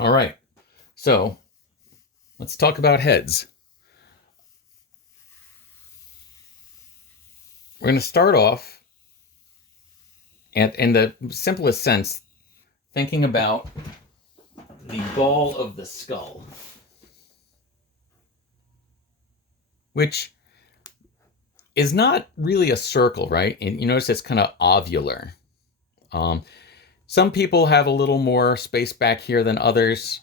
All right, so let's talk about heads. We're going to start off, in the simplest sense, thinking about the ball of the skull, which is not really a circle, right? And you notice it's kind of ovular. Some people have a little more space back here than others,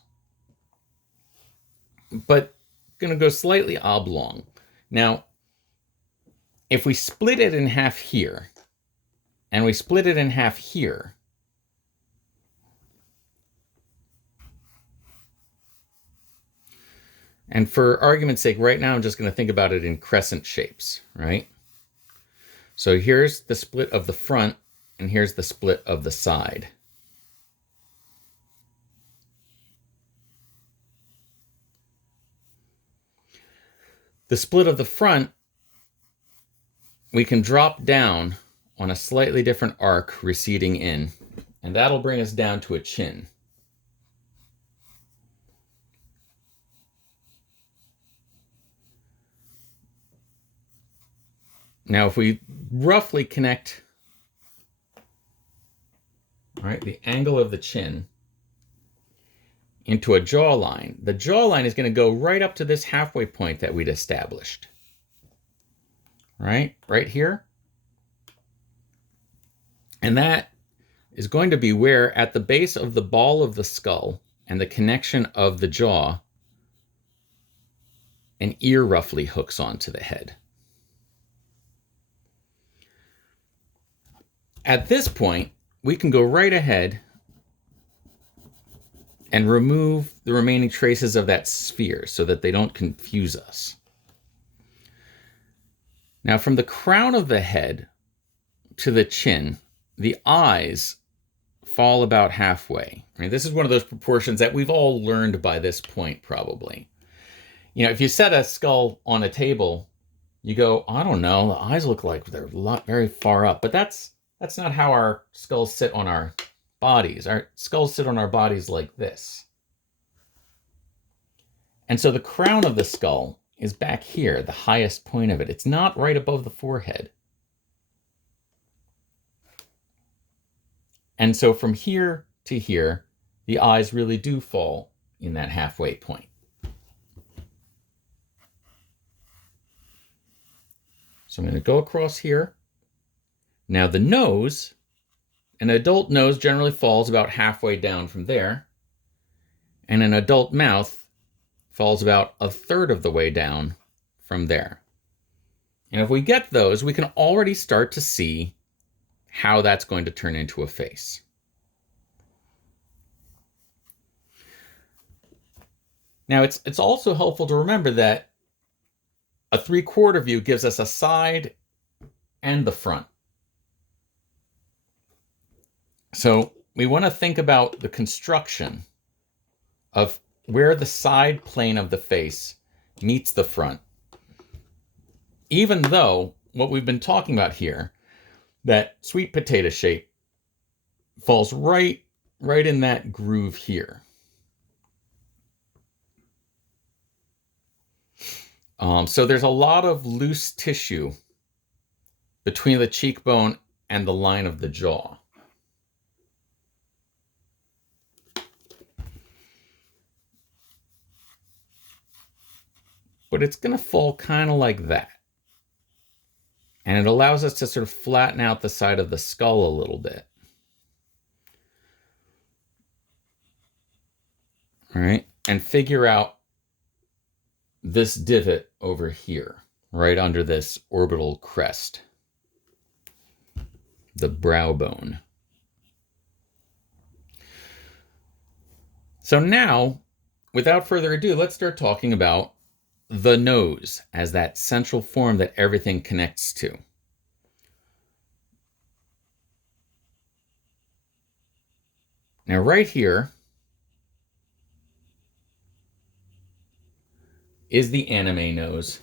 but going to go slightly oblong. Now, if we split it in half here, and we split it in half here, and for argument's sake, right now I'm just going to think about it in crescent shapes, right? So here's the split of the front, and here's the split of the side. The split of the front, we can drop down on a slightly different arc receding in, and that'll bring us down to a chin. Now, if we roughly connect, right, the angle of the chin into a jawline, the jawline is going to go right up to this halfway point that we'd established. Right here. And that is going to be where, at the base of the ball of the skull and the connection of the jaw, an ear roughly hooks onto the head. At this point, we can go right ahead and remove the remaining traces of that sphere so that they don't confuse us. Now, from the crown of the head to the chin, the eyes fall about halfway. Right? This is one of those proportions that we've all learned by this point, probably. You know, if you set a skull on a table, you go, I don't know, the eyes look like they're very far up. But that's not how our skulls sit on our bodies. Our skulls sit on our bodies like this. And so the crown of the skull is back here, the highest point of it. It's not right above the forehead. And so from here to here, the eyes really do fall in that halfway point. So I'm going to go across here. Now the nose, an adult nose generally falls about halfway down from there, and an adult mouth falls about a third of the way down from there. And if we get those, we can already start to see how that's going to turn into a face. Now, it's also helpful to remember that a 3/4 view gives us a side and the front. So we want to think about the construction of where the side plane of the face meets the front. Even though what we've been talking about here, that sweet potato shape, falls right in that groove here. So there's a lot of loose tissue between the cheekbone and the line of the jaw. But it's going to fall kind of like that. And it allows us to sort of flatten out the side of the skull a little bit. All right, and figure out this divot over here, right under this orbital crest, the brow bone. So now, without further ado, let's start talking about the nose as that central form that everything connects to. Now, right here is the anime nose.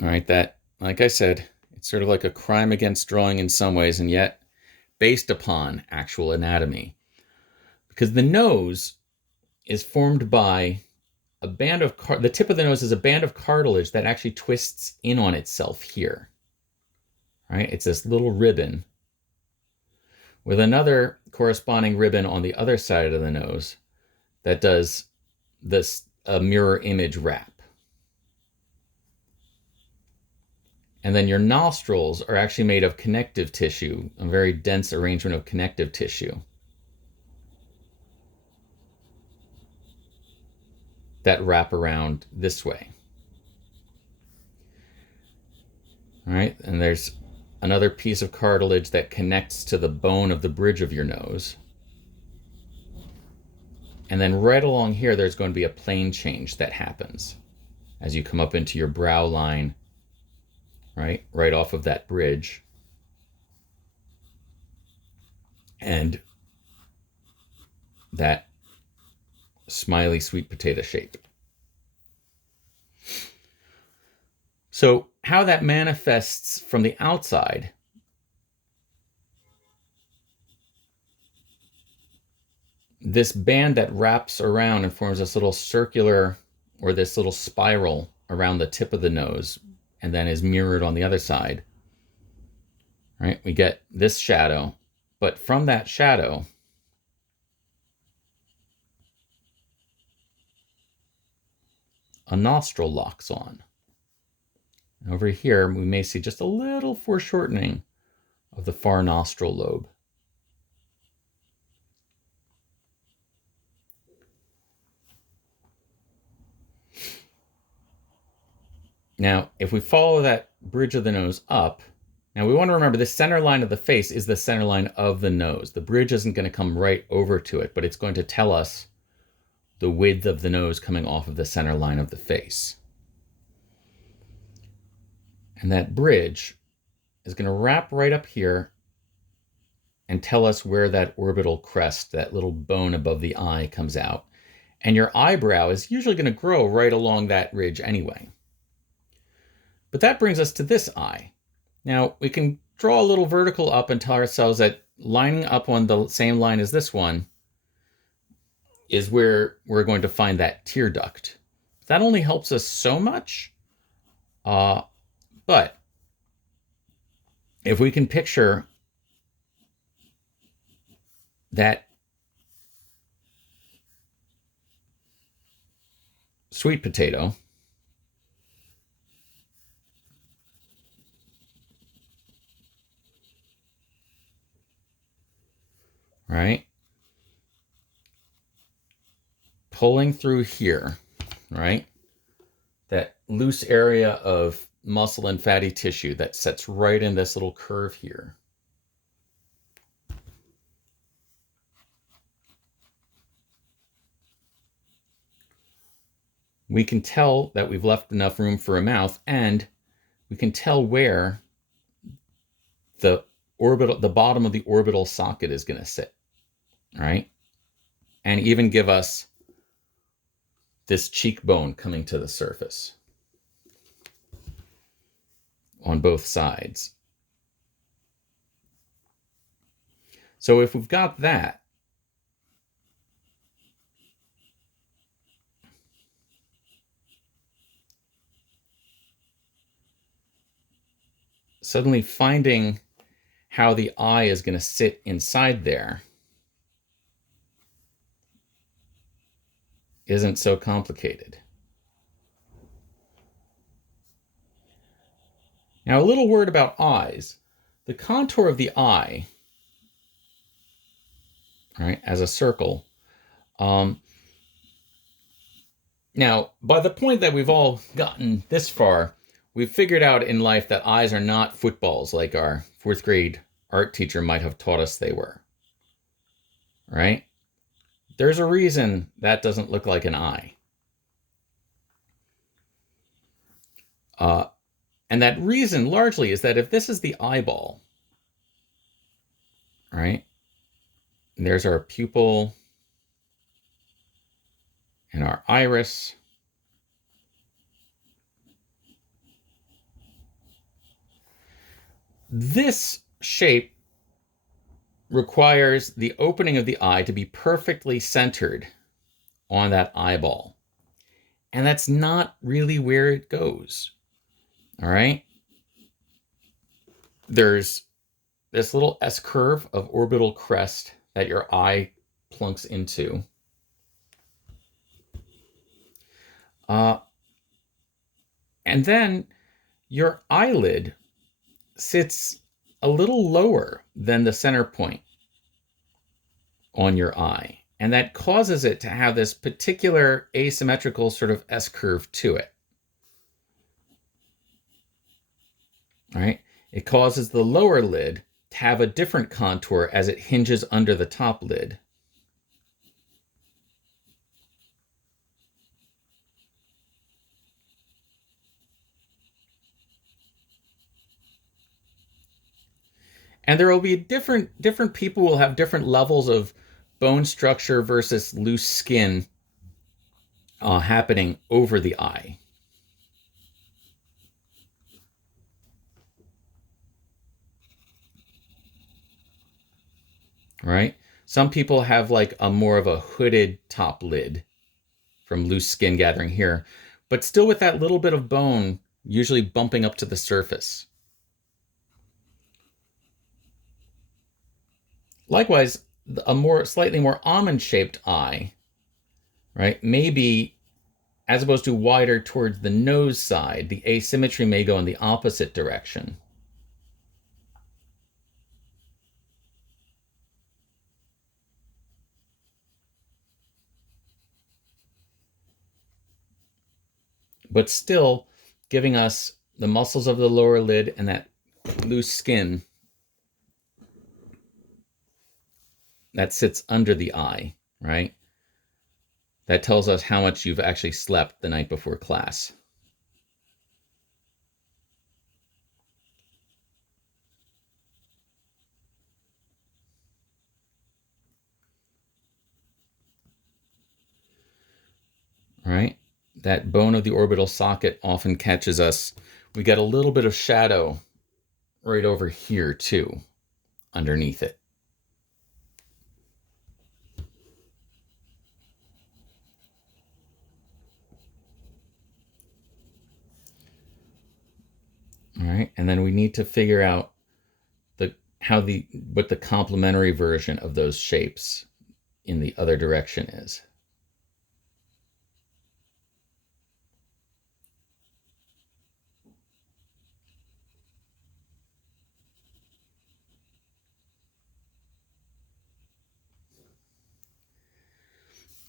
All right, that, like I said, it's sort of like a crime against drawing in some ways, and yet based upon actual anatomy. Because the nose is formed by a band of the tip of the nose is a band of cartilage that actually twists in on itself here. Right? It's this little ribbon with another corresponding ribbon on the other side of the nose that does this mirror image wrap. And then your nostrils are actually made of connective tissue, a very dense arrangement of connective tissue that wrap around this way. All right, and there's another piece of cartilage that connects to the bone of the bridge of your nose. And then right along here, there's going to be a plane change that happens as you come up into your brow line, right off of that bridge. And that smiley sweet potato shape. So how that manifests from the outside this band that wraps around and forms this little circular or this little spiral around the tip of the nose and then is mirrored on the other side, right? We get this shadow, but from that shadow, a nostril locks on. And over here, we may see just a little foreshortening of the far nostril lobe. Now, if we follow that bridge of the nose up, now we want to remember the center line of the face is the center line of the nose. The bridge isn't going to come right over to it, but it's going to tell us the width of the nose coming off of the center line of the face. And that bridge is going to wrap right up here and tell us where that orbital crest, that little bone above the eye, comes out. And your eyebrow is usually going to grow right along that ridge anyway. But that brings us to this eye. Now, we can draw a little vertical up and tell ourselves that lining up on the same line as this one is where we're going to find that tear duct. That only helps us so much. But if we can picture that sweet potato, right? Pulling through here, right? That loose area of muscle and fatty tissue that sets right in this little curve here. We can tell that we've left enough room for a mouth, and we can tell where the bottom of the orbital socket is going to sit, right? And even give us this cheekbone coming to the surface on both sides. So if we've got that, suddenly finding how the eye is going to sit inside there isn't so complicated. Now, a little word about eyes. The contour of the eye, right, as a circle. Now, by the point that we've all gotten this far, we've figured out in life that eyes are not footballs like our fourth grade art teacher might have taught us they were, right? There's a reason that doesn't look like an eye. And that reason largely is that if this is the eyeball, right, and there's our pupil and our iris, this shape requires the opening of the eye to be perfectly centered on that eyeball. And that's not really where it goes. All right. There's this little S curve of orbital crest that your eye plunks into. And then your eyelid sits a little lower than the center point on your eye. And that causes it to have this particular asymmetrical sort of S curve to it. All right. It causes the lower lid to have a different contour as it hinges under the top lid. And there will be different people will have different levels of bone structure versus loose skin happening over the eye. Right? Some people have like a more of a hooded top lid from loose skin gathering here, but still with that little bit of bone usually bumping up to the surface. Likewise, a slightly more almond-shaped eye, right, maybe as opposed to wider towards the nose side, the asymmetry may go in the opposite direction. But still giving us the muscles of the lower lid and that loose skin that sits under the eye, right? That tells us how much you've actually slept the night before class. All right? That bone of the orbital socket often catches us. We get a little bit of shadow right over here too, underneath it. All right, and then we need to figure out what the complementary version of those shapes in the other direction is.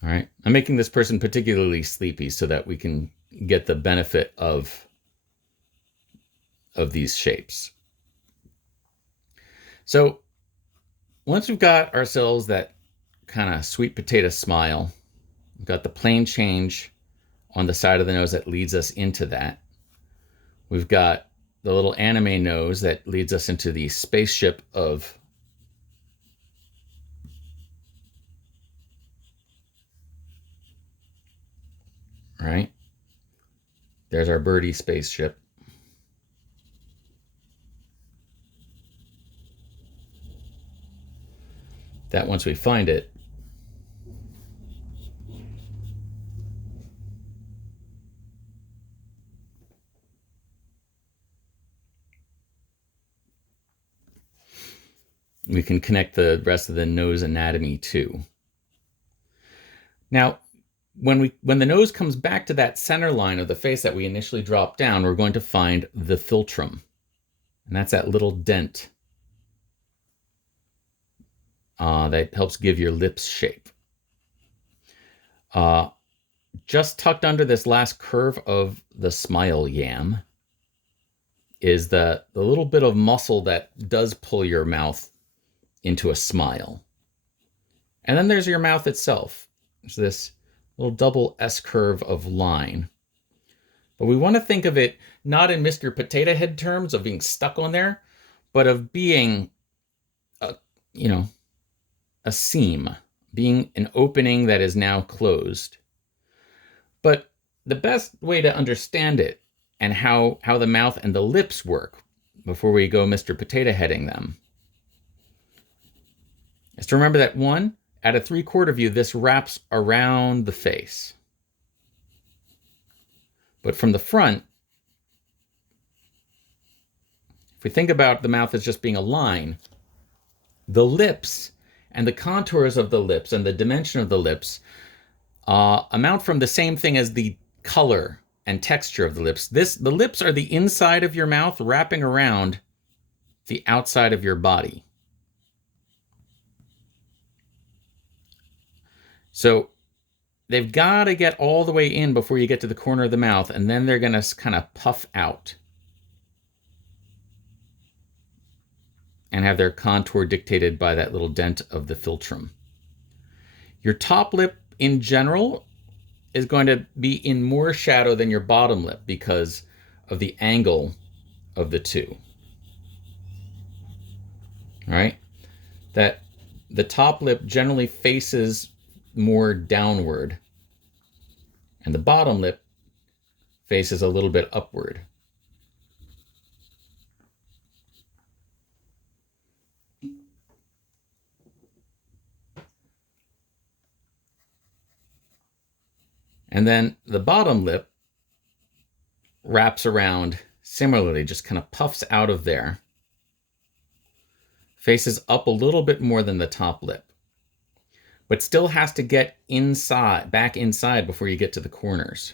All right, I'm making this person particularly sleepy so that we can get the benefit of these shapes. So once we've got ourselves that kind of sweet potato smile, we've got the plane change on the side of the nose that leads us into that. We've got the little anime nose that leads us into the spaceship of right? There's our birdie spaceship. That once we find it, we can connect the rest of the nose anatomy too. Now, when the nose comes back to that center line of the face that we initially dropped down, we're going to find the philtrum. And that's that little dent that helps give your lips shape. Just tucked under this last curve of the smile yam is the little bit of muscle that does pull your mouth into a smile. And then there's your mouth itself. There's this little double S curve of line. But we want to think of it not in Mr. Potato Head terms of being stuck on there, but of being a seam, being an opening that is now closed. But the best way to understand it and how the mouth and the lips work before we go Mr. Potato Heading them is to remember that one, at a 3/4 view, this wraps around the face. But from the front, if we think about the mouth as just being a line, the lips and the contours of the lips and the dimension of the lips amount from the same thing as the color and texture of the lips. The lips are the inside of your mouth wrapping around the outside of your body. So they've got to get all the way in before you get to the corner of the mouth, and then they're going to kind of puff out and have their contour dictated by that little dent of the philtrum. Your top lip in general is going to be in more shadow than your bottom lip because of the angle of the two. All right? That the top lip generally faces more downward, and the bottom lip faces a little bit upward. And then the bottom lip wraps around similarly, just kind of puffs out of there, faces up a little bit more than the top lip, but still has to get inside, back inside before you get to the corners.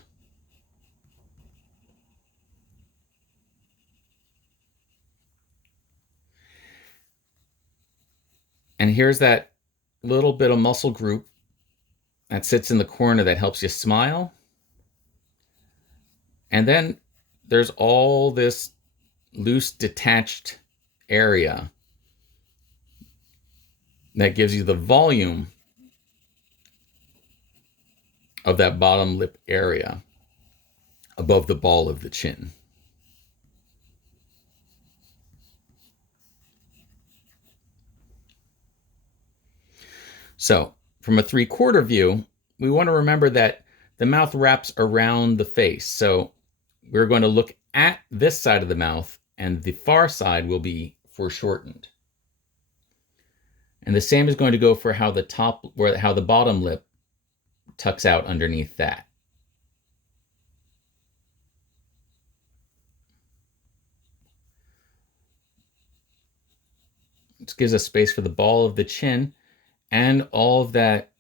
And here's that little bit of muscle group that sits in the corner that helps you smile. And then there's all this loose, detached area that gives you the volume of that bottom lip area above the ball of the chin. So from a 3/4 view, we want to remember that the mouth wraps around the face. So we're going to look at this side of the mouth, and the far side will be foreshortened. And the same is going to go for how the bottom lip tucks out underneath that. This gives us space for the ball of the chin and all of that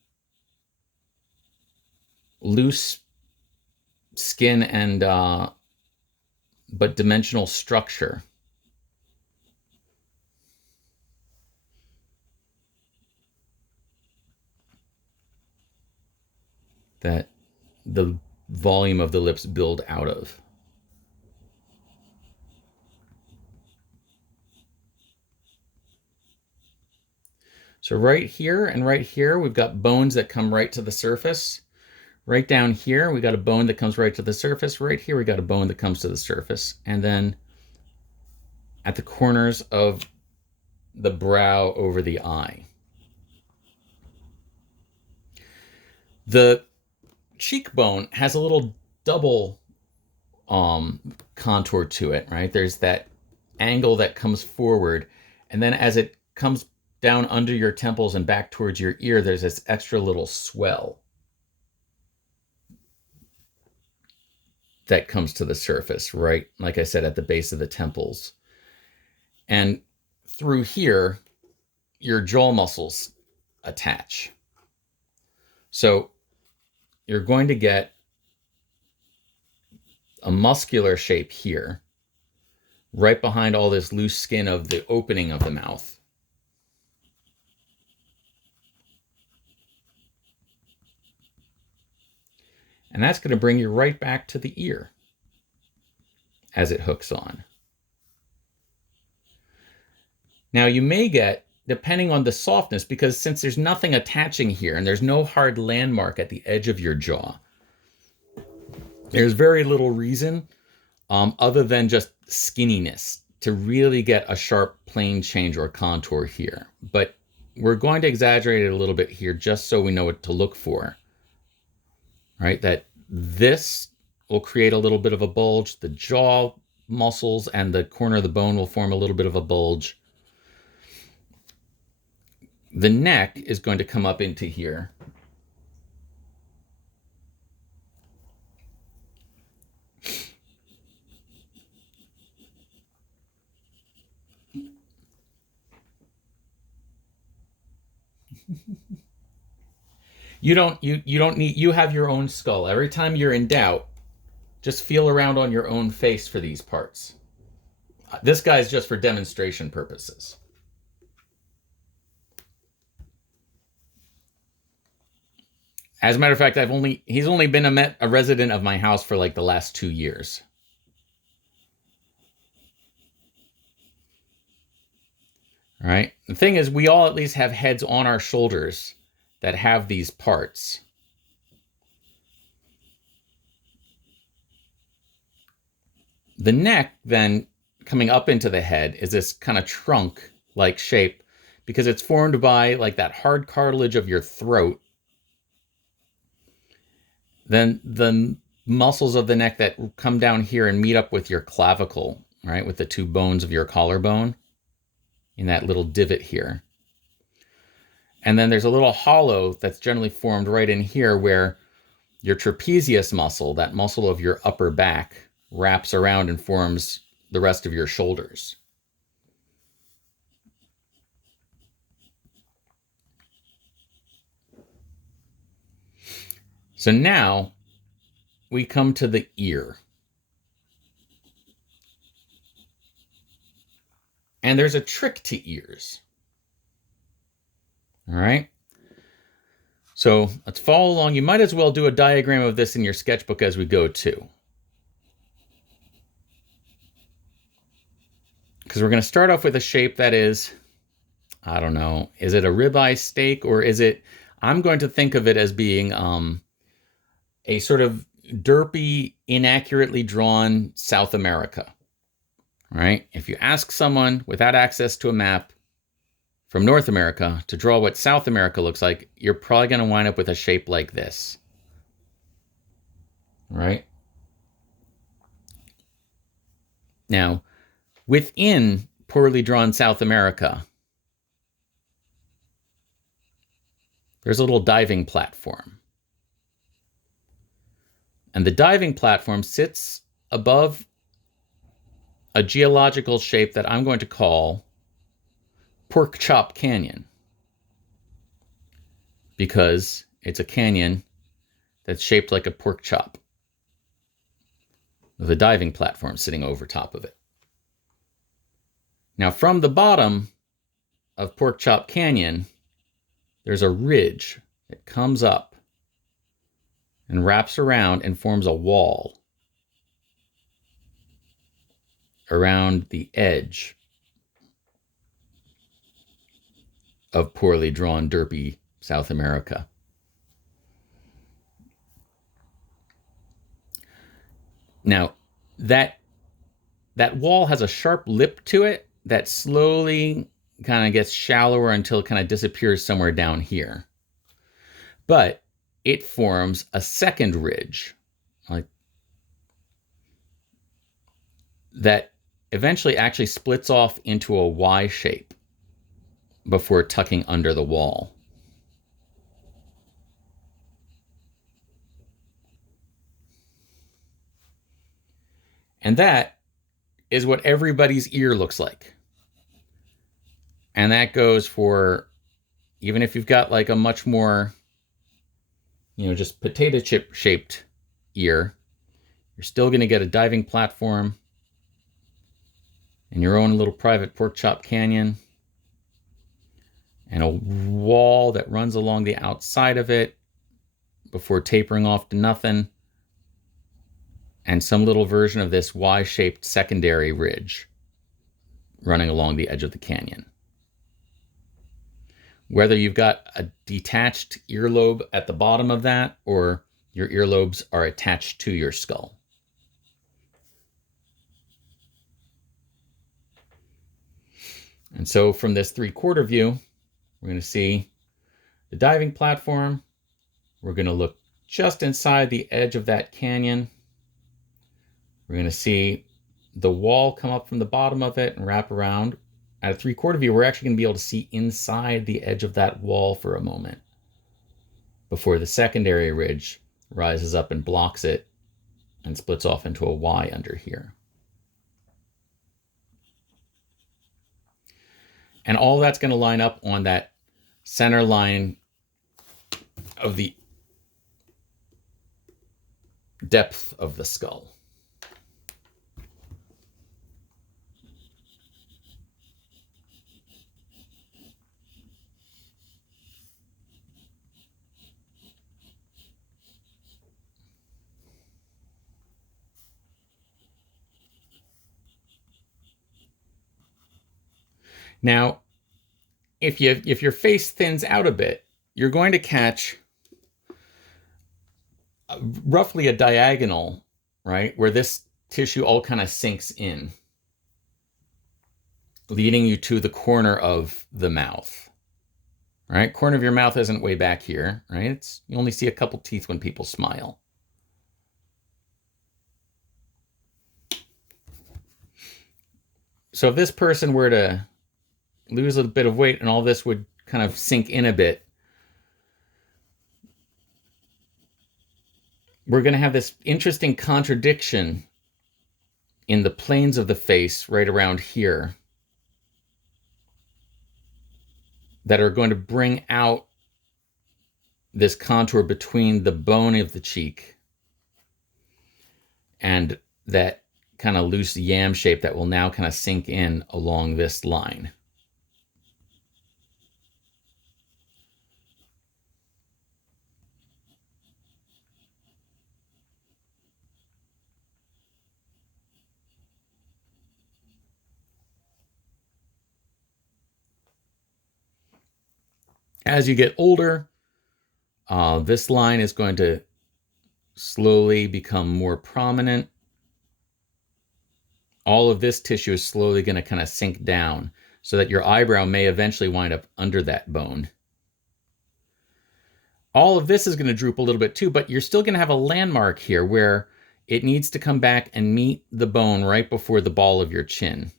loose skin and but dimensional structure that the volume of the lips build out of. So right here and right here, we've got bones that come right to the surface. Right down here, we got a bone that comes right to the surface. Right here, we got a bone that comes to the surface. And then at the corners of the brow over the eye. The cheekbone has a little double contour to it, right? There's that angle that comes forward, and then as it comes down under your temples and back towards your ear, there's this extra little swell that comes to the surface, right? Like I said, at the base of the temples. And through here, your jaw muscles attach. So you're going to get a muscular shape here, right behind all this loose skin of the opening of the mouth. And that's going to bring you right back to the ear as it hooks on. Now you may get, depending on the softness, because since there's nothing attaching here and there's no hard landmark at the edge of your jaw, there's very little reason other than just skinniness to really get a sharp plane change or contour here. But we're going to exaggerate it a little bit here just so we know what to look for. Right, that this will create a little bit of a bulge. The jaw muscles and the corner of the bone will form a little bit of a bulge. The neck is going to come up into here. You don't need, you have your own skull. Every time you're in doubt, just feel around on your own face for these parts. This guy's just for demonstration purposes. As a matter of fact, he's only been a resident of my house for like the last 2 years. All right. The thing is, we all at least have heads on our shoulders that have these parts. The neck, then, coming up into the head is this kind of trunk-like shape because it's formed by like that hard cartilage of your throat. Then the muscles of the neck that come down here and meet up with your clavicle, right, with the 2 bones of your collarbone in that little divot here. And then there's a little hollow that's generally formed right in here where your trapezius muscle, that muscle of your upper back, wraps around and forms the rest of your shoulders. So now we come to the ear. And there's a trick to ears. All right. So let's follow along. You might as well do a diagram of this in your sketchbook as we go too. Because we're going to start off with a shape that is, I don't know, is it a ribeye steak or is it, I'm going to think of it as being a sort of derpy, inaccurately drawn South America. All right. If you ask someone without access to a map from North America to draw what South America looks like, you're probably going to wind up with a shape like this. All right. Now, within poorly drawn South America, there's a little diving platform. And the diving platform sits above a geological shape that I'm going to call Pork Chop Canyon, because it's a canyon that's shaped like a pork chop with a diving platform sitting over top of it. Now, from the bottom of Pork Chop Canyon, there's a ridge that comes up and wraps around and forms a wall around the edge of poorly drawn, derpy South America. Now, that wall has a sharp lip to it that slowly kind of gets shallower until it kind of disappears somewhere down here. But it forms a second ridge, like that eventually actually splits off into a Y shape before tucking under the wall. And that is what everybody's ear looks like. And that goes for, even if you've got like a much more, just potato chip shaped ear, you're still going to get a diving platform and your own little private pork chop canyon and a wall that runs along the outside of it before tapering off to nothing, and some little version of this Y-shaped secondary ridge running along the edge of the canyon. Whether you've got a detached earlobe at the bottom of that or your earlobes are attached to your skull. And so from this 3/4 view, we're going to see the diving platform. We're going to look just inside the edge of that canyon. We're going to see the wall come up from the bottom of it and wrap around at a 3/4 view, we're actually going to be able to see inside the edge of that wall for a moment before the secondary ridge rises up and blocks it and splits off into a Y under here. And all that's going to line up on that center line of the depth of the skull. Now, if your face thins out a bit, you're going to catch roughly a diagonal, right, where this tissue all kind of sinks in, leading you to the corner of the mouth. Right? Corner of your mouth isn't way back here, right? You only see a couple teeth when people smile. So if this person were to lose a bit of weight and all this would kind of sink in a bit, we're going to have this interesting contradiction in the planes of the face right around here that are going to bring out this contour between the bone of the cheek and that kind of loose yam shape that will now kind of sink in along this line. As you get older, this line is going to slowly become more prominent. All of this tissue is slowly going to kind of sink down so that your eyebrow may eventually wind up under that bone. All of this is going to droop a little bit too, but you're still going to have a landmark here where it needs to come back and meet the bone right before the ball of your chin.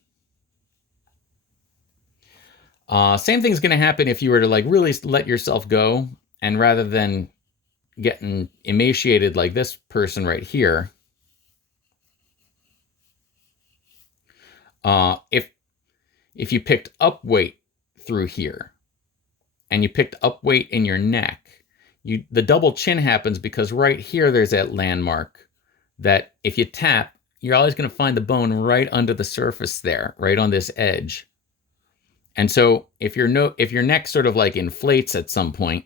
Same thing's going to happen if you were to like really let yourself go, and rather than getting emaciated like this person right here, if you picked up weight through here and you picked up weight in your neck, the double chin happens because right here there's that landmark that if you tap, you're always going to find the bone right under the surface there, right on this edge. And so if your neck sort of like inflates at some point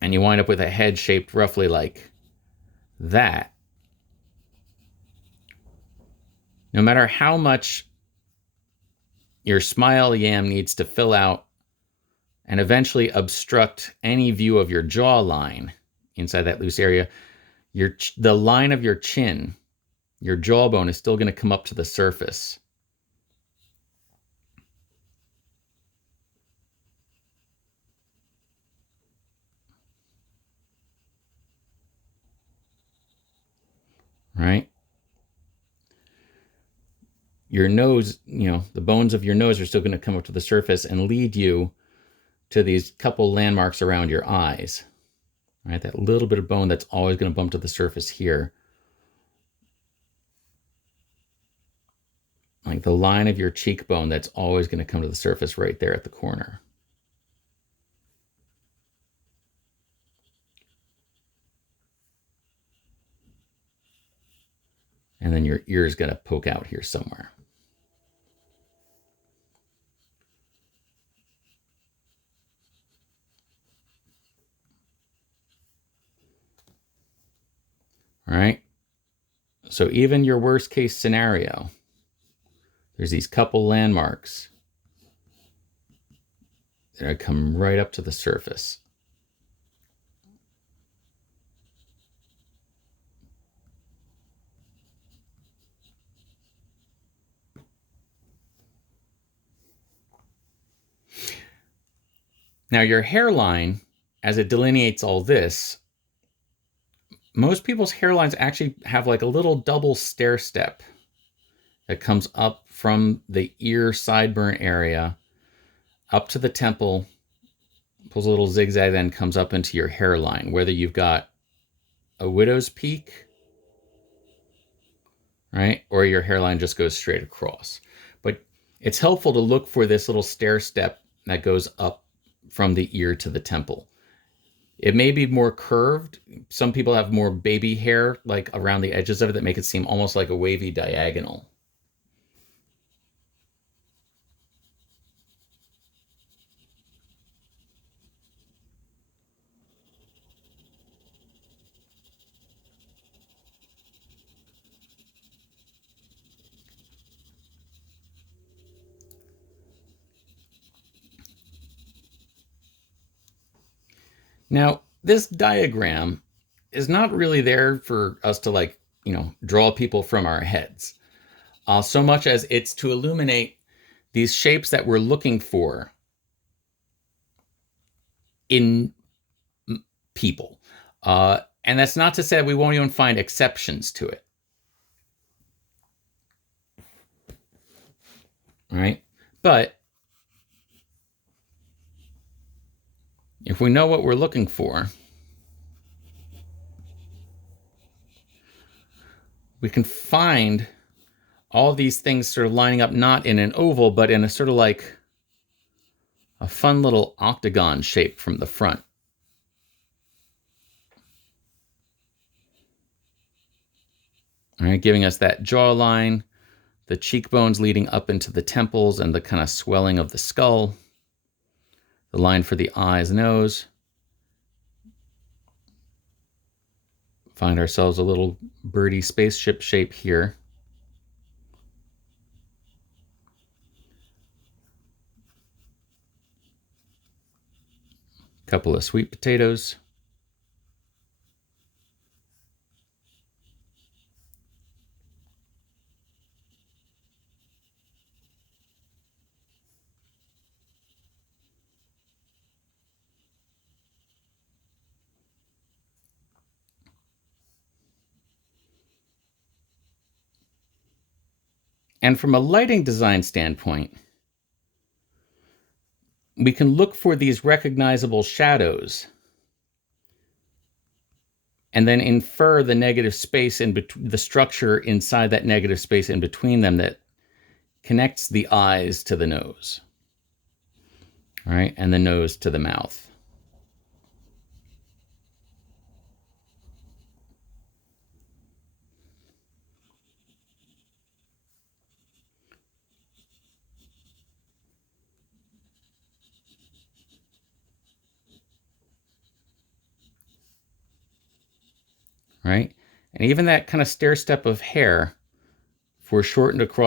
and you wind up with a head shaped roughly like that, no matter how much your smile yam needs to fill out and eventually obstruct any view of your jawline inside that loose area, the line of your chin, your jawbone, is still going to come up to the surface. Right? Your nose, the bones of your nose are still going to come up to the surface and lead you to these couple landmarks around your eyes. Right? That little bit of bone that's always going to bump to the surface here. Like the line of your cheekbone that's always going to come to the surface right there at the corner. And then your ear is going to poke out here somewhere. All right. So even your worst case scenario, there's these couple landmarks that come right up to the surface. Now your hairline, as it delineates all this, most people's hairlines actually have like a little double stair step that comes up from the ear sideburn area up to the temple, pulls a little zigzag, then comes up into your hairline, whether you've got a widow's peak, right, or your hairline just goes straight across. But it's helpful to look for this little stair step that goes up from the ear to the temple. It may be more curved. Some people have more baby hair like around the edges of it that make it seem almost like a wavy diagonal. Now, this diagram is not really there for us to draw people from our heads, so much as it's to illuminate these shapes that we're looking for in people. And that's not to say that we won't even find exceptions to it. All right? But if we know what we're looking for, we can find all these things sort of lining up not in an oval, but in a sort of like a fun little octagon shape from the front. All right, giving us that jawline, the cheekbones leading up into the temples and the kind of swelling of the skull, the line for the eyes, nose. Find ourselves a little birdie spaceship shape here. Couple of sweet potatoes. And from a lighting design standpoint, we can look for these recognizable shadows and then infer the negative space in between, the structure inside that negative space in between them that connects the eyes to the nose, all right, and the nose to the mouth. Right? And even that kind of stair step of hair, if we're shortened across